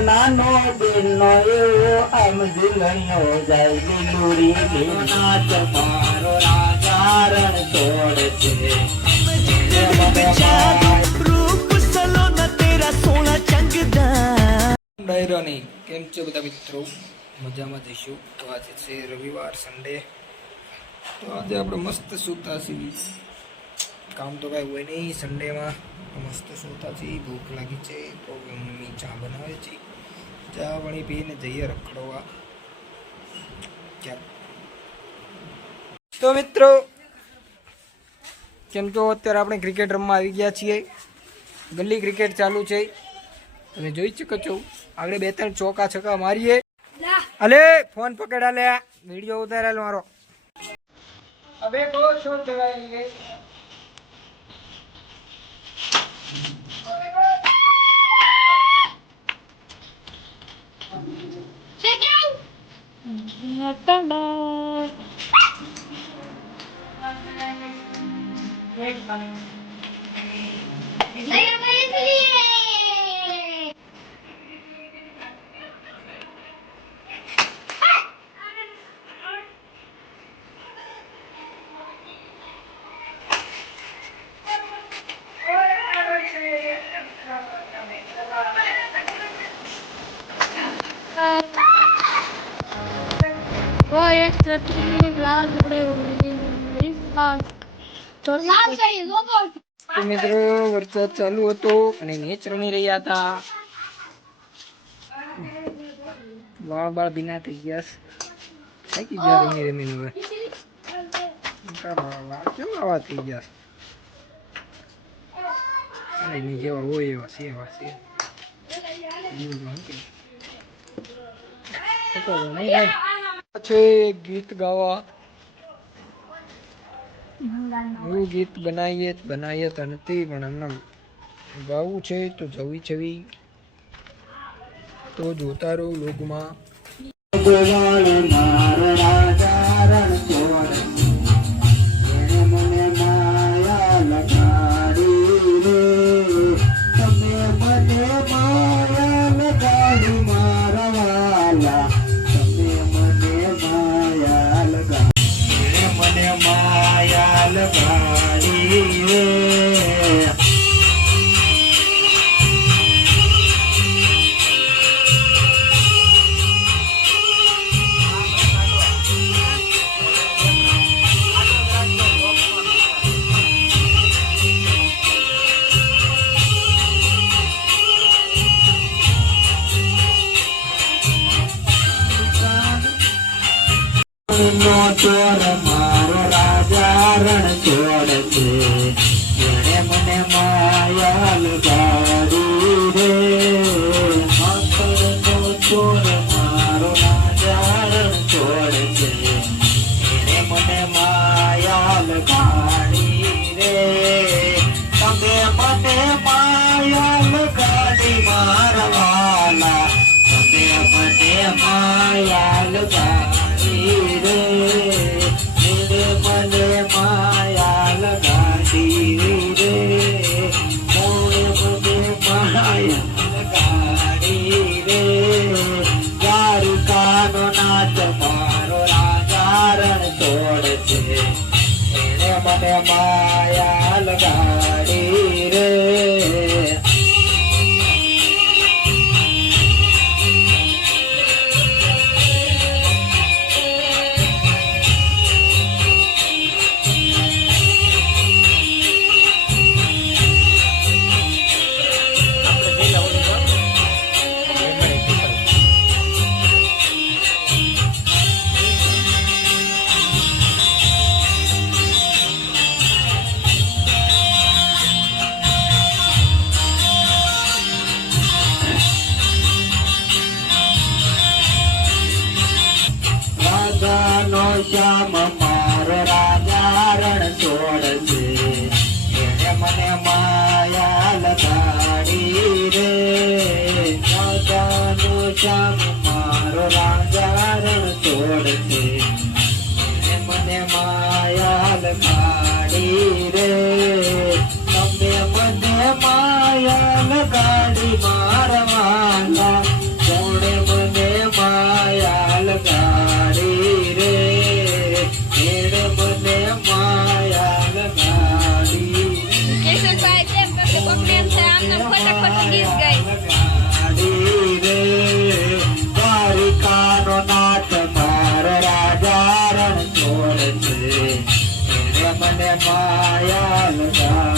નાનો બેનો એવો આમ ઝૂલણ્યો જાય લીલુરી નાચ મારો રાજા રણ છોડ છે ડાયરો નહીં કેમ છો બધા મિત્રો મજામાં જઈશું તો આજે છે રવિવાર સન્ડે તો આજે આપણે મસ્ત સૂતા છીએ કામ તો કાંઈ હોય નહીં સન્ડેમાં મસ્ત સૂતા છીએ ભૂખ લાગી છે તો મમ્મી ચા બનાવે છે ચા વણી પીને જઈએ રખડવા તો મિત્રો કેમ છો અત્યારે આપણે ક્રિકેટ રમવા આવી ગયા છીએ ગલી ક્રિકેટ ચાલુ છે તમે જોઈ શકો છો આગળ 2-3 ચોકા છક્કા મારીએ અલે ફોન પકડા લે વિડિયો ઉતારેલો મારો અબે કો શોટ लगाएंगे મિત્રો વરસાદ ચાલુ હતો અને મેચ રમી રહ્યા હતા વાળ ભીના થઈ ગયા થાકી ગયા રમી રમીને હવે કેમ આવા થઈ ગયા એની જેવા હોય એવા છે ગીત ગાવા હું ગીત બનાવીએ તો નથી પણ એમને ગાવું છે તો જવી છવી તો જોતા રહો લોગમાં મારો રાજા રણ છોડ મને માયા લગાડી રે તમે મને માયા લગાડી મારા વાલા તમે મને માયા લગાડી મને માયા લગાડી રે નો ચોર મારો રાજા રણ છોડ છે જેણે મને માયા લગાડી રે નો ચોર મારો રાજા રણ છોડ છે જેણે મને માયા લગાડી રે તમે મને માયા લગાડી મારા વાલા તમે મને માયા લગાડી રે મને માયા લગાડી રે મને માયા લગાડી રે દ્વારકાનો નાથ મારો રાજા રણ છોડ છે એને મને માયા લગાડી રે શ્યામ મારો રાજા રણ છોડ છે એને મને માયા લગાડી રે શ્યામ મારો રાજા રણ છોડ છે એને મને માયા લગાડી રે તમે મને માયા લગાડી મારા વાલા જા